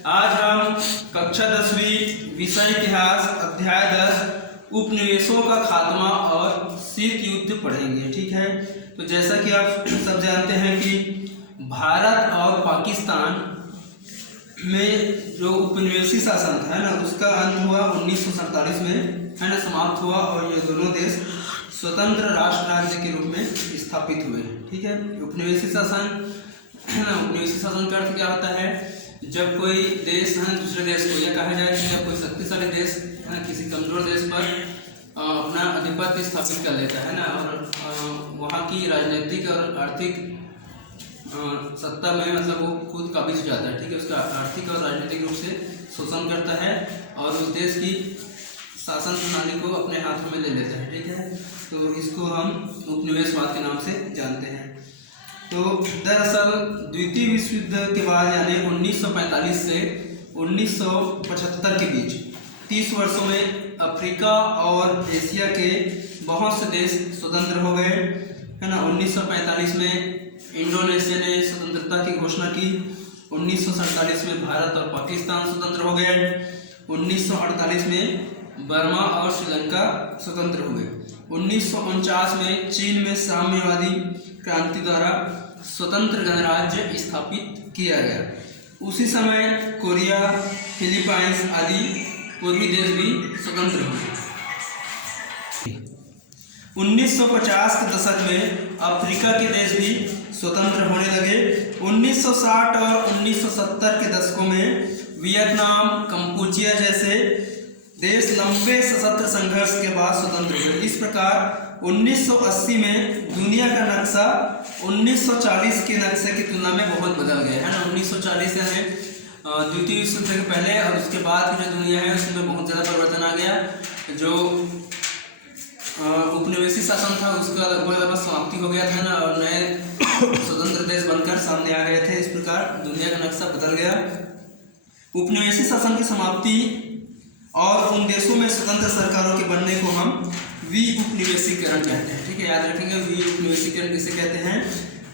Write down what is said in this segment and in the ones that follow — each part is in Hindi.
आज हम कक्षा 10वीं विषय इतिहास अध्याय 10 उपनिवेशों का खात्मा और शीत युद्ध पढ़ेंगे। ठीक है, तो जैसा कि आप सब जानते हैं कि भारत और पाकिस्तान में जो उपनिवेशी शासन था ना, उसका अंत हुआ 1947 में, है ना, समाप्त हुआ और ये दोनों देश स्वतंत्र राष्ट्र राज्य के रूप में स्थापित हुए। ठीक है, उपनिवेशी शासन है ना, उपनिवेशी शासन का अर्थ क्या होता है? जब कोई देश है दूसरे देश को, यह कहा जाए कि जब कोई शक्तिशाली देश है ना किसी कमजोर देश पर अपना आधिपत्य स्थापित कर लेता है ना, और वहाँ की राजनीतिक और आर्थिक सत्ता में मतलब वो खुद काबिज हो जाता है। ठीक है, उसका आर्थिक और राजनीतिक रूप से शोषण करता है और उस देश की शासन प्रणाली को अपने हाथों में ले लेता है। ठीक है, तो इसको हम उपनिवेशवाद के नाम से जानते हैं। तो दरअसल द्वितीय विश्व युद्ध के बाद यानी 1945 से 1975 के बीच 30 वर्षों में अफ्रीका और एशिया के बहुत से देश स्वतंत्र हो गए, है ना। 1945 में इंडोनेशिया ने स्वतंत्रता की घोषणा की। 1947 में भारत और पाकिस्तान स्वतंत्र हो गए। 1948 में बर्मा और श्रीलंका स्वतंत्र हुए। 1949 में चीन में साम्यवादी क्रांति द्वारा स्वतंत्र गणराज्य स्थापित किया गया। उसी समय कोरिया, फिलीपाइंस आदि पूर्वी देश भी स्वतंत्र हुए। 1950 के दशक में अफ्रीका के देश भी स्वतंत्र होने लगे। 1960 और 1970 के दशकों में वियतनाम, कंबोडिया जैसे देश लंबे सशस्त्र संघर्ष के बाद स्वतंत्र हुए। इस प्रकार 1980 में दुनिया का नक्शा 1940 के नक्शे की तुलना में बहुत बदल गया है ना। 1940 यानी द्वितीय विश्व युद्ध के पहले और उसके बाद की जो दुनिया है उसमें बहुत ज़्यादा परिवर्तन आ गया। जो उपनिवेशी शासन था उसका लगभग समाप्ति हो गया था ना, और नए स्वतंत्र देश बनकर सामने आ गए थे। इस प्रकार दुनिया का नक्शा बदल गया। उपनिवेशी शासन की समाप्ति और उन देशों में स्वतंत्र सरकारों के बनने को हम विउपनिवेशीकरण कहते हैं। ठीक है, याद रखेंगे विउपनिवेशीकरण किसे कहते हैं?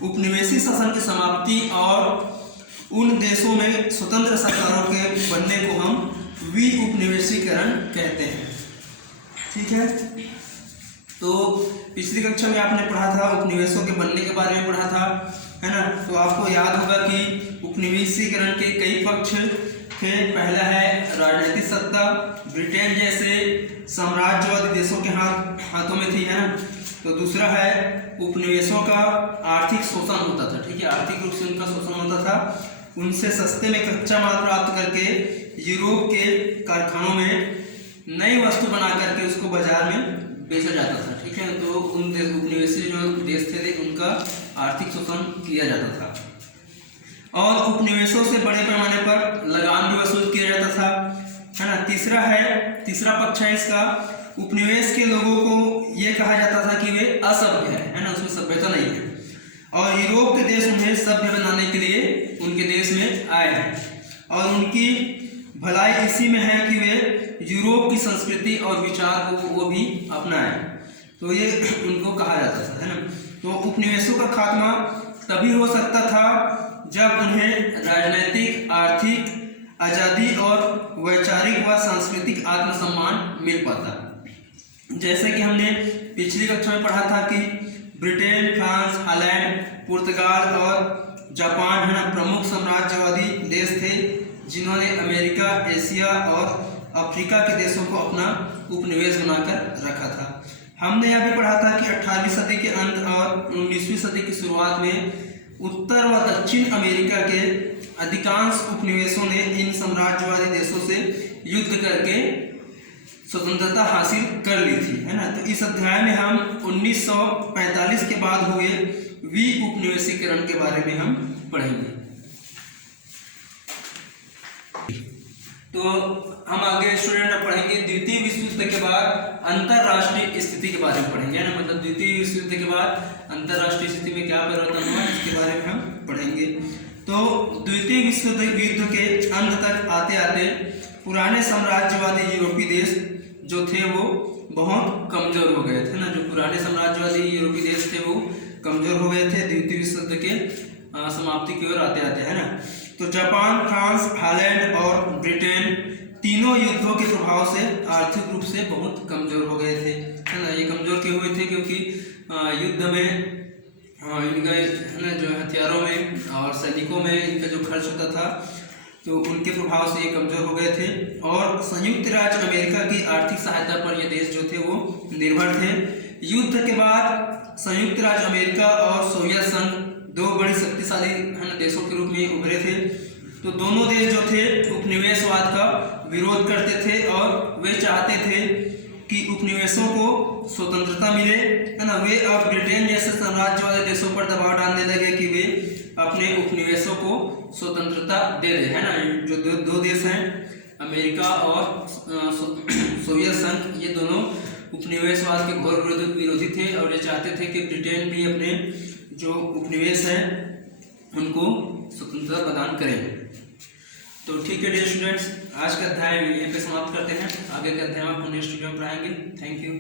उपनिवेशी शासन की समाप्ति और उन देशों में स्वतंत्र सरकारों के बनने को हम विउपनिवेशीकरण कहते हैं। ठीक है, तो पिछली कक्षा में आपने पढ़ा था उपनिवेशों के बनने के बारे में पढ़ा था, है ना। तो आपको याद होगा कि उपनिवेशीकरण के कई पक्ष थे। पहला है राजनीतिक सत्ता, ब्रिटेन जैसे साम्राज्यवादी देशों के हाथों में थी, है ना। तो दूसरा है उपनिवेशों का आर्थिक शोषण होता था। ठीक है, आर्थिक रूप से उनका शोषण होता था। उनसे सस्ते में कच्चा माल प्राप्त करके यूरोप के कारखानों में नई वस्तु बना करके उसको बाजार में बेचा जाता था। ठीक है, तो उन उपनिवेशी जो देश थे उनका आर्थिक शोषण किया जाता था। और उपनिवेशों से बड़े पैमाने पर लगान भी वसूल किया जाता था, है ना। तीसरा पक्ष है इसका, उपनिवेश के लोगों को ये कहा जाता था कि वे असभ्य है ना, उसमें सभ्यता नहीं है। और यूरोप के देश उन्हें सभ्य बनाने के लिए उनके देश में आए हैं और उनकी भलाई इसी में है कि वे यूरोप की संस्कृति और विचार को वो भी अपनाएं। तो ये उनको कहा जाता था, है ना। तो उपनिवेशों का खात्मा तभी हो सकता था जब उन्हें राजनीतिक, आर्थिक आज़ादी और वैचारिक व सांस्कृतिक आत्मसम्मान मिल पाता। जैसे कि हमने पिछली कक्षा में पढ़ा था कि ब्रिटेन, फ्रांस, हॉलैंड, पुर्तगाल और जापान, है ना, प्रमुख साम्राज्यवादी देश थे जिन्होंने अमेरिका, एशिया और अफ्रीका के देशों को अपना उपनिवेश बनाकर रखा था। हमने यह भी पढ़ा था कि 18वीं सदी के अंत और 19वीं सदी की शुरुआत में उत्तर व दक्षिण अमेरिका के अधिकांश उपनिवेशों ने इन साम्राज्यवादी देशों से युद्ध करके स्वतंत्रता हासिल कर ली थी, है ना। तो इस अध्याय में हम 1945 के बाद हुए विउपनिवेशीकरण के बारे में हम पढ़ेंगे। तो हम आगे स्टूडेंट पढ़ेंगे द्वितीय विश्व युद्ध के बाद अंतरराष्ट्रीय स्थिति के बारे में पढ़ेंगे, ना। मतलब द्वितीय विश्व युद्ध के बाद अंतरराष्ट्रीय स्थिति में क्या परिवर्तन हुआ इसके बारे में हम पढ़ेंगे। तो द्वितीय विश्व युद्ध के अंत तक आते आते पुराने साम्राज्यवादी यूरोपीय देश जो थे वो बहुत कमजोर हो गए थे, ना। जो पुराने साम्राज्यवादी यूरोपीय देश थे वो कमजोर हो गए थे द्वितीय विश्व युद्ध के समाप्ति की ओर आते आते, है ना। तो जापान, फ्रांस, हालैंड और ब्रिटेन तीनों युद्धों के प्रभाव से आर्थिक रूप से बहुत कमजोर हो गए थे, है ना। ये कमजोर क्यों हुए थे? क्योंकि युद्ध में इनका है ना जो हथियारों में और सैनिकों में इनका जो खर्च होता था, तो उनके प्रभाव से ये कमजोर हो गए थे। और संयुक्त राज्य अमेरिका की आर्थिक सहायता पर ये देश जो थे वो निर्भर थे। युद्ध के बाद संयुक्त राज्य अमेरिका और सोवियत संघ दो बड़ी शक्तिशाली है ना देशों के रूप में उभरे थे। तो दोनों देश जो थे उपनिवेशवाद का विरोध करते थे और वे चाहते थे कि उपनिवेशों को स्वतंत्रता मिले, है ना। वे अब ब्रिटेन जैसे साम्राज्य वाले देशों पर दबाव डालने लगे कि वे अपने उपनिवेशों को स्वतंत्रता दे दें, है ना। जो दो देश हैं अमेरिका और सोवियत संघ, ये दोनों उपनिवेशवाद के घोर विरोधी थे और ये चाहते थे कि ब्रिटेन भी अपने जो उपनिवेश हैं उनको स्वतंत्रता प्रदान करें। तो ठीक है डियर स्टूडेंट्स, आज का अध्याय यहीं पे समाप्त करते हैं। आगे के अध्याय आपको नेक्स्ट वीडियो में पढ़ाएंगे। Thank you.